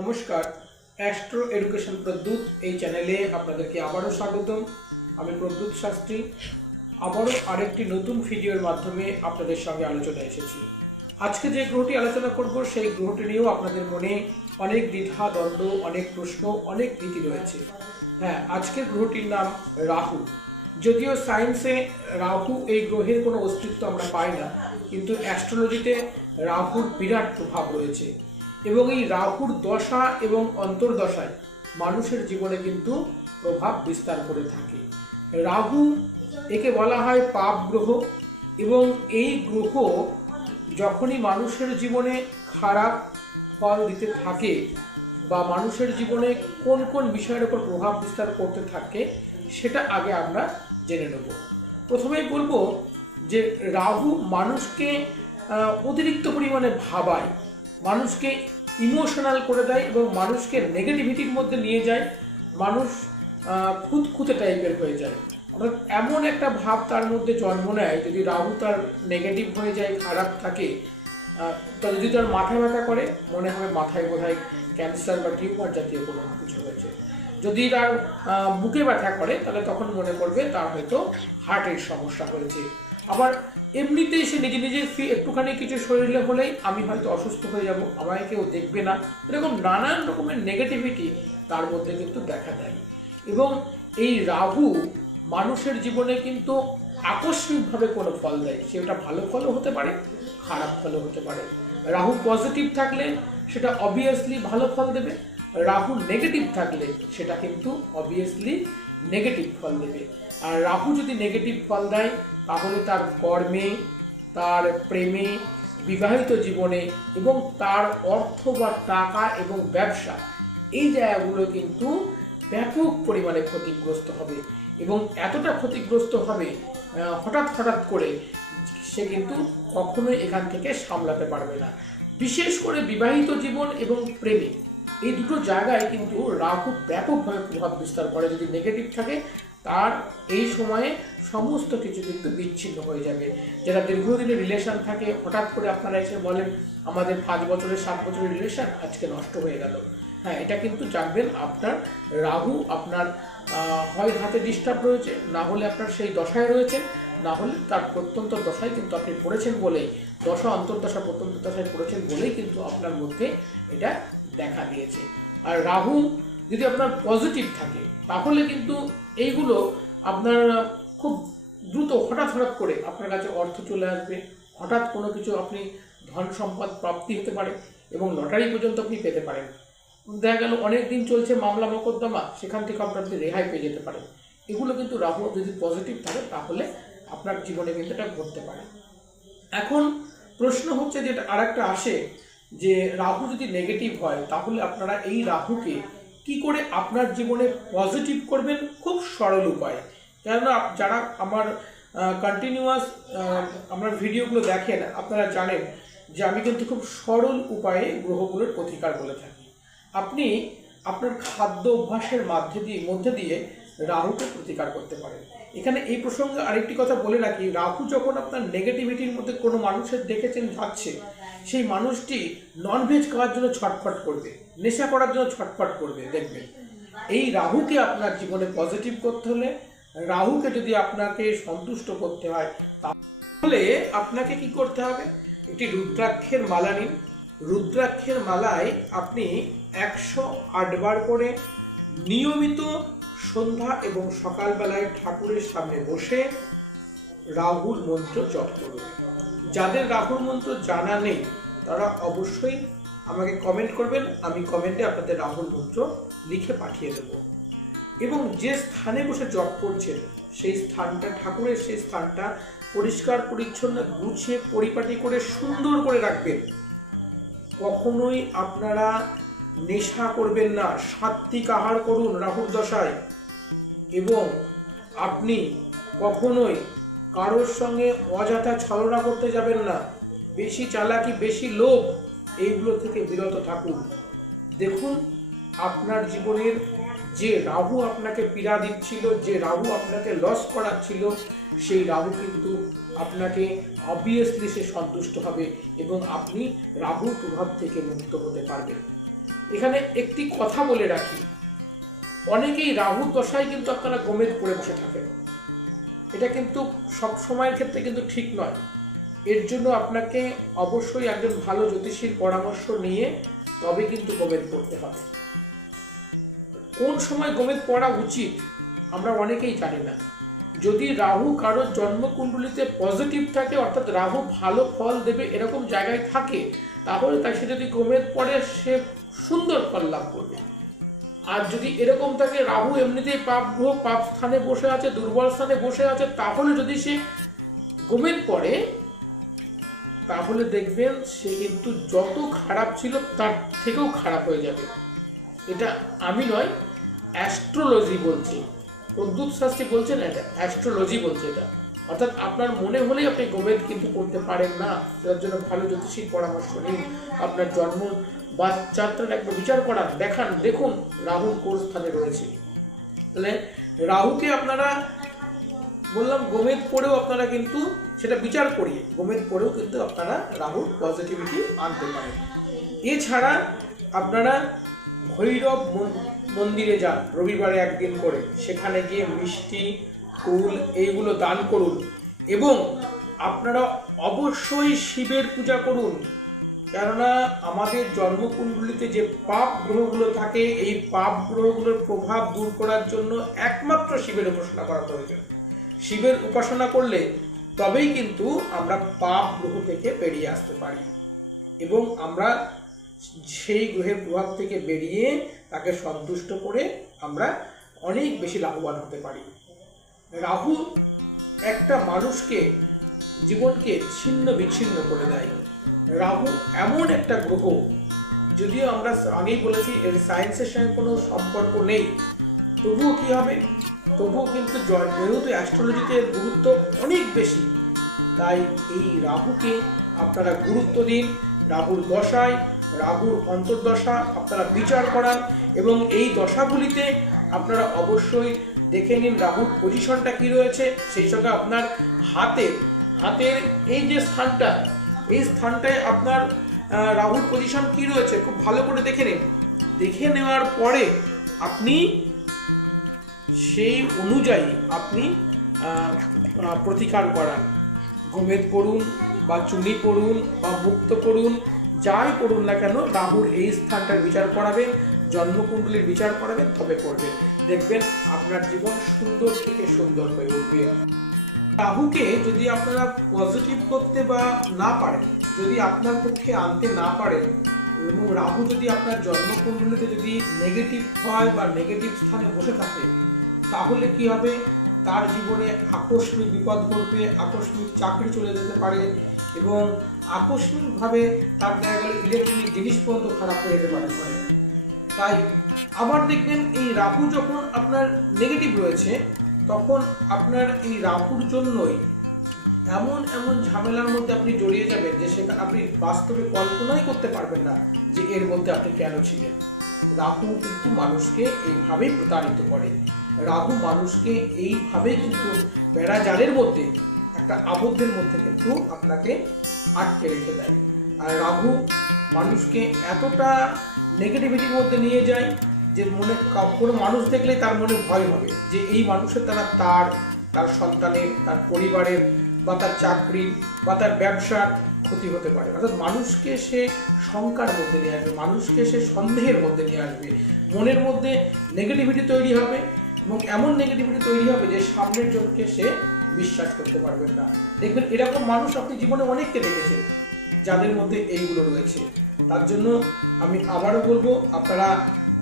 নমস্কার astro education Pradyut এই চ্যানেলে আপনাদেরকে আবারও স্বাগতম। আমি প্রদ্যুৎ শাস্ত্রী। আবারও আরেকটি নতুন ভিডিওর মাধ্যমে আপনাদের সঙ্গে আলোচনা এসেছি। আজকে যে গ্রহটি আলোচনা করব, সেই গ্রহটি নিয়েও আপনাদের মনে অনেক দ্বিধা, দ্বন্দ্ব, অনেক প্রশ্ন, অনেক ভীতি রয়েছে। হ্যাঁ আজকের গ্রহটির নাম রাহু। যদিও সায়েন্সে রাহু এই গ্রহের কোনো অস্তিত্ব আমরা পাই না, কিন্তু অ্যাস্ট্রোলজিতে রাহুর বিরাট প্রভাব রয়েছে। এবং এই রাহুর দশা এবং অন্তর্দশায় মানুষের জীবনে কিন্তু প্রভাব বিস্তার করে থাকে। রাহু একে বলা হয় পাপ গ্রহ এবং এই গ্রহ যখনই মানুষের জীবনে খারাপ ফল দিতে থাকে বা মানুষের জীবনে কোন কোন বিষয়ের উপর প্রভাব বিস্তার করতে থাকে, সেটা আগে আমরা জেনে নেব। প্রথমেই বলব যে রাহু মানুষকে অতিরিক্ত পরিমাণে ভাবায়। মানুষকে ইমোশনাল করে দেয় এবং মানুষকে নেগেটিভিটির মধ্যে নিয়ে যায়। মানুষ খুঁতখুঁতে টাইপের হয়ে যায়। অর্থাৎ এমন একটা ভাব তার মধ্যে জন্ম নেয়, যদি রাহু তার নেগেটিভ হয়ে যায়, খারাপ থাকে তা যদি তার মাথা ব্যথা করে, মনে হবে মাথায় বোধহয় ক্যান্সার বা টিউমার জাতীয় কোনো কিছু হয়েছে। যদি তার বুকে ব্যথা করে, তাহলে তখন মনে করবে তার হয়তো হার্টের সমস্যা হয়েছে। আবার এমনিতেই সে নিজে নিজে ফি একটুখানি কিছু শরীরে হলেই আমি হয়তো অসুস্থ হয়ে যাব, আমায় কেউ দেখবে না। এরকম নানান রকমের নেগেটিভিটি তার মধ্যে কিন্তু দেখা দেয়। এবং এই রাহু মানুষের জীবনে কিন্তু আকস্মিকভাবে কোনো ফল দেয়। সেটা ভালো ফলও হতে পারে, খারাপ ফলও হতে পারে। রাহু পজিটিভ থাকলে সেটা অবভিয়াসলি ভালো ফল দেবে। রাহু নেগেটিভ থাকলে সেটা কিন্তু অবভিয়াসলি নেগেটিভ ফল দেবে। আর রাহু যদি নেগেটিভ ফল দেয় তাহলে তার কর্মে, তার প্রেমে বিবাহিত জীবনে এবং তার অর্থ বা টাকা এবং ব্যবসা, এই জায়গাগুলো কিন্তু ব্যাপক পরিমাণে ক্ষতিগ্রস্ত হবে এবং এতটা ক্ষতিগ্রস্ত হবে হঠাৎ হঠাৎ করে সে কিন্তু কখনোই এখান থেকে সামলাতে পারবে না। বিশেষ করে বিবাহিত জীবন এবং প্রেমে, এই দুটো জায়গায় কিন্তু রাহু ব্যাপকভাবে প্রভাব বিস্তার করে, যদি নেগেটিভ থাকে তার এই সময়ে সমস্ত কিছু কিন্তু বিচ্ছিন্ন হয়ে যাবে। যারা দীর্ঘদিনের রিলেশন থাকে, হঠাৎ করে আপনারা এসে বলেন, আমাদের পাঁচ বছরের, সাত বছরের রিলেশন আজকে নষ্ট হয়ে গেল। হ্যাঁ এটা কিন্তু জানবেন আপনার রাহু আপনার হয় হাতে ডিস্টার্ব রয়েছে, না হলে আপনার সেই দশায় রয়েছেন, না হলে তার প্রত্যন্ত দশায় কিন্তু আপনি পড়েছেন বলেই, দশা অন্তর্দশা, প্রত্যন্ত দশায় পড়েছেন বলেই কিন্তু আপনার মধ্যে এটা দেখা দিয়েছে। আর রাহু যদি আপনার পজিটিভ থাকে, তাহলে কিন্তু এইগুলো আপনার খুব দ্রুত, হঠাৎ হঠাৎ করে আপনার কাছে অর্থ চলে আসবে। হঠাৎ কোনো কিছু আপনি ধন সম্পদ প্রাপ্তি হতে পারে এবং লটারি পর্যন্ত আপনি পেতে পারেন। দেখা গেল অনেক দিন চলছে মামলা মোকদ্দমা, সেখান থেকে আপনার আপনি রেহাই পেয়ে যেতে পারেন। এগুলো কিন্তু রাহু যদি পজিটিভ থাকে, তাহলে আপনার জীবনে কিন্তু এটা ঘটতে পারে। এখন প্রশ্ন হচ্ছে যেটা আর একটা আসে যে, রাহু যদি নেগেটিভ হয়, তাহলে আপনারা এই রাহুকে কি করে আপনার জীবনে পজিটিভ করবেন? খুব সরল উপায়। কেননা যারা আমার কন্টিনিউয়াস আমার ভিডিওগুলো দেখেন, আপনারা জানেন যে আমি কিন্তু খুব সরল উপায়ে গ্রহগুলোর প্রতিকার বলে থাকি। আপনি আপনার খাদ্য অভ্যাসের মধ্যে দিয়ে মধ্যে দিয়ে রাহুকে প্রতিকার করতে পারেন। এখানে এই প্রসঙ্গে আরেকটি কথা বলে রাখি। রাহু যখন আপনার নেগেটিভিটির মধ্যে কোনো মানুষের দেখেছেন, যাচ্ছে সেই মানুষটি ননভেজ খাওয়ার জন্য ছটফট করবে, নেশা করার জন্য ছটফট করবে, দেখবেন। এই রাহুকে আপনার জীবনে পজিটিভ করতে হলে, রাহুকে যদি আপনাকে সন্তুষ্ট করতে হয়, তাহলে আপনাকে কি করতে হবে? একটি রুদ্রাক্ষের মালা নিন। রুদ্রাক্ষের মালায় আপনি একশো আটবার করে নিয়মিত সন্ধ্যা এবং সকালবেলায় ঠাকুরের সামনে বসে রাহুর মন্ত্র জপ করুন। যাদের রাহুর মন্ত্র জানা নেই, তারা অবশ্যই আমাকে কমেন্ট করবেন, আমি কমেন্টে আপনাদের রাহুর মন্ত্র লিখে পাঠিয়ে দেব। এবং যে স্থানে বসে জপ করছেন, সেই স্থানটা, ঠাকুরের সেই স্থানটা পরিষ্কার, পরিচ্ছন্ন, গুছিয়ে, পরিপাটি করে, সুন্দর করে রাখবেন। কখনোই আপনারা নেশা করবেন না সাত্বিক আহার করুন রাহুর দশায়। এবং আপনি কখনোই কারোর সঙ্গে অযথা ছলনা করতে যাবেন না। বেশি চালাকি, বেশি লোভ, এইগুলো থেকে বিরত থাকুন। দেখুন, আপনার জীবনের যে রাহু আপনাকে পীড়া দিচ্ছিল, যে রাহু আপনাকে লস করাচ্ছিল, সেই রাহু কিন্তু আপনাকে অবভিয়াসলি সে সন্তুষ্ট হবে এবং আপনি রাহুর প্রভাব থেকে মুক্ত হতে পারবেন। এখানে একটি কথা বলে রাখি। অনেকেই রাহুর দশায় কিন্তু আপনারা গোমেদ করে বসে থাকেন। এটা কিন্তু সব সময়ের ক্ষেত্রে কিন্তু ঠিক নয়। এর জন্য আপনাকে অবশ্যই একজন ভালো জ্যোতিষীর পরামর্শ নিয়ে তবে কিন্তু গোমেদ করতে হবে। কোন সময় গোমেদ পড়া উচিত আমরা অনেকেই জানি না। যদি রাহু কারোর জন্মকুণ্ডলিতে পজিটিভ থাকে, অর্থাৎ রাহু ভালো ফল দেবে এরকম জায়গায় থাকে, তাহলে তাকে সে যদি গোমেদ পড়ে, সে সুন্দর ফল লাভ করবে। আর যদি এরকম থাকে, রাহু এমনিতেই পাপ গ্রহ, পাপ স্থানে বসে আছে, দুর্বল স্থানে বসে আছে, তাহলে যদি সে গোমেদ পড়ে তাহলে দেখবেন সে কিন্তু যত খারাপ ছিল তার থেকেও খারাপ হয়ে যাবে। এটা আমি নয় অ্যাস্ট্রোলজি বলছি। প্রদ্যুৎ শাস্ত্রী বলছেন এটা? অ্যাস্ট্রোলজি বলছে এটা। অর্থাৎ আপনার মনে হলেই আপনি গোমেদ কিন্তু করতে পারেন না। তার জন্য ভালো জ্যোতিষীর পরামর্শ নিন। আপনার জন্ম বা চারটার একবার বিচার করান, দেখান, দেখুন রাহুল কোন স্থানে রয়েছে। তাহলে রাহুকে আপনারা বললাম, গোমেদ পড়েও আপনারা কিন্তু সেটা বিচার করিয়ে, গোমেদ পড়েও কিন্তু আপনারা রাহুর পজিটিভিটি আনতে পারেন। এছাড়া আপনারা ভৈরব মন- মন্দিরে যান, রবিবারে একদিন করে, সেখানে গিয়ে মিষ্টি, ফুল এইগুলো দান করুন এবং আপনারা অবশ্যই শিবের পূজা করুন। কেননা আমাদের জন্মকুণ্ডলিতে যে পাপ গ্রহগুলো থাকে, এই পাপ গ্রহগুলোর প্রভাব দূর করার জন্য একমাত্র শিবের উপাসনা করা প্রয়োজন। শিবের উপাসনা করলে তবেই কিন্তু আমরা পাপ গ্রহ থেকে বেরিয়ে আসতে পারি এবং আমরা সেই গ্রহের প্রভাব থেকে বেরিয়ে তাকে সন্তুষ্ট করে আমরা অনেক বেশি লাভবান হতে পারি। রাহু একটা মানুষকে জীবনকে ছিন্ন বিচ্ছিন্ন করে দেয়। রাহু এমন একটা গ্রহ, যদিও আমরা আগেই বলেছি এর সায়েন্সের সঙ্গে কোনো সম্পর্ক নেই। তবুও কি হবে? তবুও কিন্তু যেহেতু অ্যাস্ট্রোলজিতে গুরুত্ব অনেক বেশি, তাই এই রাহুকে আপনারা গুরুত্ব দিন, রাহুর দশায়, রাহুর অন্তর্দশা আপনারা বিচার করান, এবং এই দশাগুলিতে আপনারা অবশ্যই দেখে নিন রাহুর পজিশনটা কি রয়েছে, সেই সঙ্গে আপনার হাতের হাতের এই যে স্থানটা এই স্থানটায় আপনার রাহুর পজিশন কি রয়েছে খুব ভালো করে দেখে নিন। দেখে নেওয়ার পরে আপনি সেই অনুযায়ী আপনি প্রতিকার করান। গোমেদ করুন বা চুনি করুন বা মুক্ত করুন, যাই করুন না কেন, রাহুর এই স্থানটার বিচার করাবেন, জন্মকুণ্ডলীর বিচার করাবেন, তবে করবেন। দেখবেন আপনার জীবন সুন্দর থেকে সুন্দর হয়ে উঠবে। রাহুকে যদি আপনারা পজিটিভ করতে বা না পারেন, যদি আপনার পক্ষে আনতে না পারেন, এবং রাহু যদি আপনার জন্মকুণ্ডলিতে যদি নেগেটিভ হয় বা নেগেটিভ স্থানে বসে থাকে, তাহলে কি হবে? তার জীবনে আকস্মিক বিপদ ঘটবে, আকস্মিক চাকরি চলে যেতে পারে, এবং আকস্মিকভাবে তার দেখা গেল ইলেকট্রনিক জিনিস পর্যন্ত খারাপ হয়ে যেতে পারে। তাই আবার দেখবেন এই রাহু যখন আপনার নেগেটিভ রয়েছে তখন আপনার এই রাহুর জন্যই এমন এমন ঝামেলার মধ্যে আপনি জড়িয়ে যাবেন যে সেটা আপনি বাস্তবে কল্পনাই করতে পারবেন না যে এর মধ্যে আপনি কেন ছিলেন। রাহু কিন্তু মানুষকে এইভাবেই প্রতারিত করে। রাহু মানুষকে এইভাবেই কিন্তু বেড়া জালের মধ্যে, একটা আবদ্ধের মধ্যে কিন্তু আপনাকে আটকে রেখে দেয়। আর রাহু মানুষকে এতটা নেগেটিভিটির মধ্যে নিয়ে যায় যে মনে কোনো মানুষ দেখলেই তার মনে ভয় হবে যে এই মানুষের দ্বারা তার তার সন্তানের, তার পরিবারের বা তার চাকরির বা তার ব্যবসার ক্ষতি হতে পারে। অর্থাৎ মানুষকে সে শঙ্কার মধ্যে নিয়ে আসবে, মানুষকে সে সন্দেহের মধ্যে নিয়ে আসবে। মনের মধ্যে নেগেটিভিটি তৈরি হবে এবং এমন নেগেটিভিটি তৈরি হবে যে সামনের জনকে সে বিশ্বাস করতে পারবেন না। দেখবেন এরকম মানুষ আপনি জীবনে অনেককে দেখেছেন যাদের মধ্যে এইগুলো রয়েছে। তার জন্য আমি আবারও বলব, আপনারা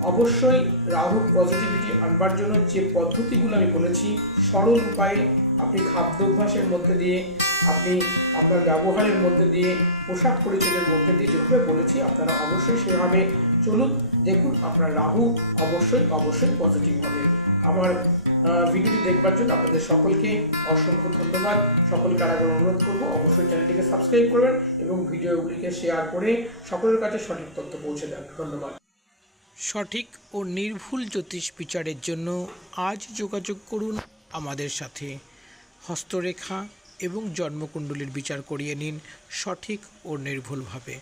অবশ্যই রাহুর পজিটিভিটি আনবার জন্য যে পদ্ধতিগুলো আমি বলেছি, সরল উপায়ে আপনি খাদ্যাভ্যাসের মধ্যে দিয়ে, আপনি আপনার ব্যবহারের মধ্যে দিয়ে, পোশাক পরিচয়ের মধ্যে দিয়ে যেভাবে বলেছি, আপনারা অবশ্যই সেভাবে চলুন। দেখুন, আপনার রাহু অবশ্যই অবশ্যই পজিটিভ হবে। আমার ভিডিওটি দেখবার জন্য আপনাদের সকলকে অসংখ্য ধন্যবাদ। সকলকে আর একবার অনুরোধ করব, অবশ্যই চ্যানেলটিকে সাবস্ক্রাইব করবেন এবং ভিডিওগুলিকে শেয়ার করে সকলের কাছে সঠিক তথ্য পৌঁছে দেন। ধন্যবাদ। সঠিক ও নির্ভুল জ্যোতিষ বিচারের জন্য আজ যোগাযোগ করুন আমাদের সাথে। হস্তরেখা এবং জন্মকুণ্ডলীর বিচার করিয়ে নিন সঠিক ও নির্ভুলভাবে।